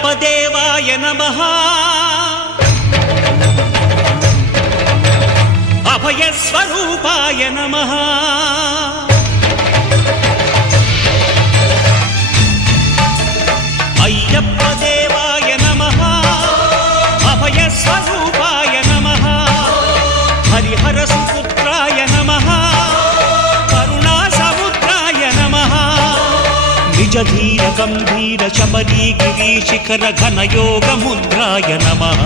అయ్యప్ప దేవాయ నమః అభయ స్వరూపాయ నమః అయ్యప్ప దేవాయ నమః అభయ స్వరూపాయ నమః హరిహర సుపుత్రాయ నమః కరుణా సముద్రాయ నమః నిజ ధీర గంభీర శబరీ గిరి శిఖర ఘన యోగ ముద్రాయ నమః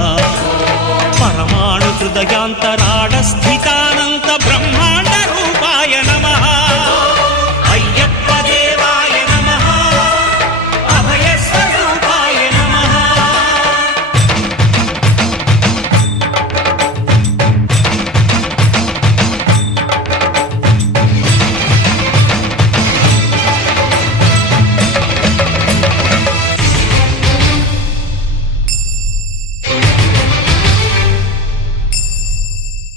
పరమాణు హృదయాంతరాళ స్థితానంత బ్రహ్మాండ రూపాయ నమః అయ్యప్ప దేవాయ నమః అభయ స్వరూపాయ నమః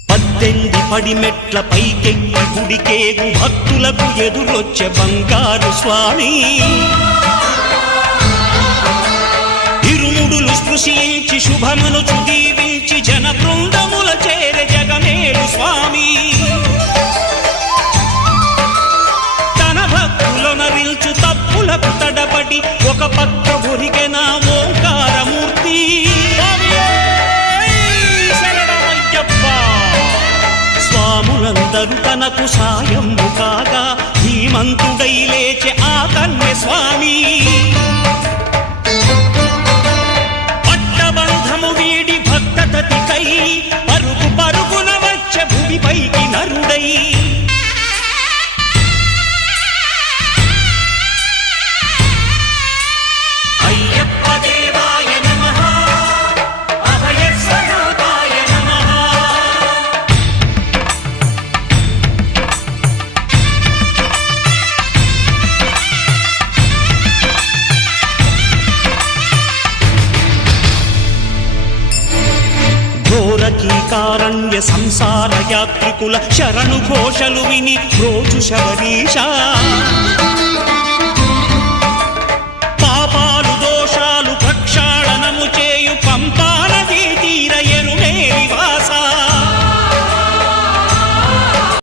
పద్దెంది పడిమెట్ల పైకెక్కి గుడికేగు భక్తులకు ఎదురొచ్చే బంగారు స్వామి ఇరుముడులు స్పృశించి శుభమును చుదీవించి జన బృందముల చేరే జగమేలు స్వామి తన భక్తులనరిల్చు తప్పులకు తడబడి ఒక పక్క ఒరిగెన ఓంకారమూర్తి స్వాములందరూ తనకు సాయము కాగా ధీమంతుడై లేచే ఆ కన్య స్వామి పట్టబంధము వీడి భక్తతతికై పరుగు పరుగున వచ్చే భూమిపైకి నరుడై అయ్యప్ప దేవాయ నమః అభయ స్వరూపాయ నమః ఘోరకీకారణ్య సంసార యాత్రికుల శరణు ఘోషలు విని రోజు శబరీష